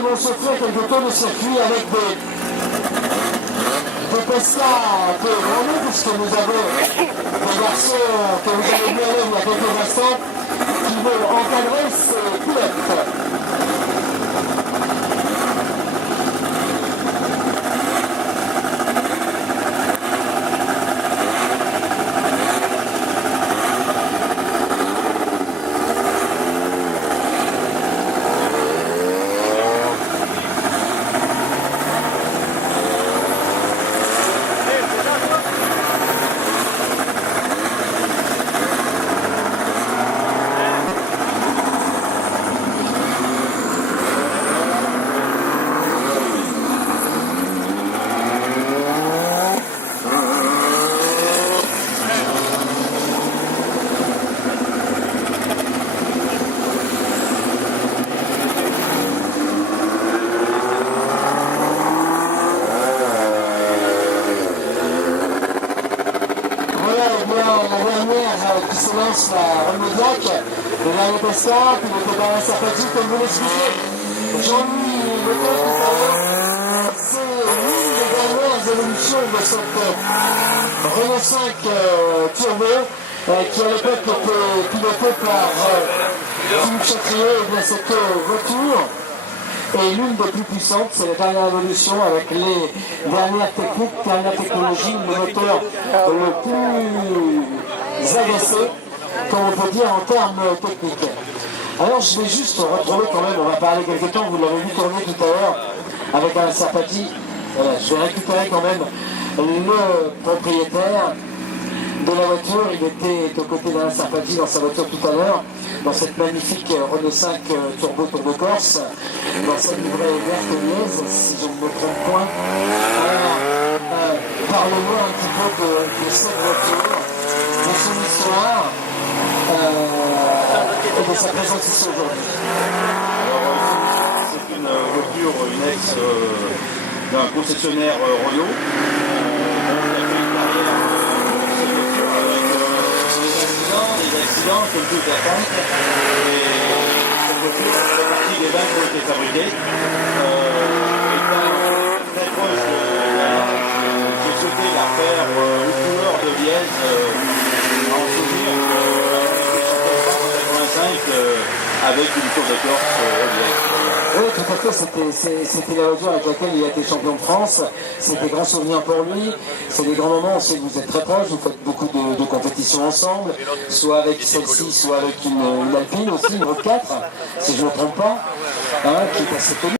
ils vont s'offrir quelques tours de circuit avec des Pesca un peu grands, puisque nous avons des garçons que vous avez vu à l'œuvre il y a quelques instants qui vont encadrer ces pilotes. La dernière qui se lance, la Remediac, le dernier Pesca, puis le débat sympathique, comme vous l'expliquez. Jean-Louis Leclerc tout à l'heure, c'est l'une des dernières évolutions de cette Renault 5 Turbo, qui à l'époque était pilotée par Philippe Chatrier, et bien cette voiture est l'une des plus puissantes, c'est la dernière évolution avec les dernières techniques, dernières technologies, le moteur le plus agacé, comme on peut dire en termes techniques. Alors je vais juste retrouver quand même, on va parler quelque temps, vous l'avez vu tourner tout à l'heure avec un sympathie. Voilà, je vais récupérer quand même le propriétaire de la voiture. Il était aux côtés d'Alain Sympathie dans sa voiture tout à l'heure, dans cette magnifique Renault 5 Turbo Tour de Corse, dans cette livrée verte liaise, si je ne me trompe point. Alors, parlez-moi un petit peu de cette voiture, de son histoire et de sa présence ici aujourd'hui. Alors, c'est une voiture, une ex d'un concessionnaire Renault. Comme toute la femme, et cette voiture fait partie des 20 qui ont été fabriquées. Étant très proche de j'ai souhaité la faire aux couleurs de Liège en souvenir de champion de France en 85 avec une tour de Corse Liège. Oui, tout à fait, c'était la voiture avec laquelle il a été champion de France, c'est des grands souvenirs pour lui, c'est des grands moments, on sait que vous êtes très proches, vous faites beaucoup de compétitions ensemble, soit avec celle-ci, soit avec une Alpine aussi, une 4, si je ne me trompe pas, hein, qui est assez connue.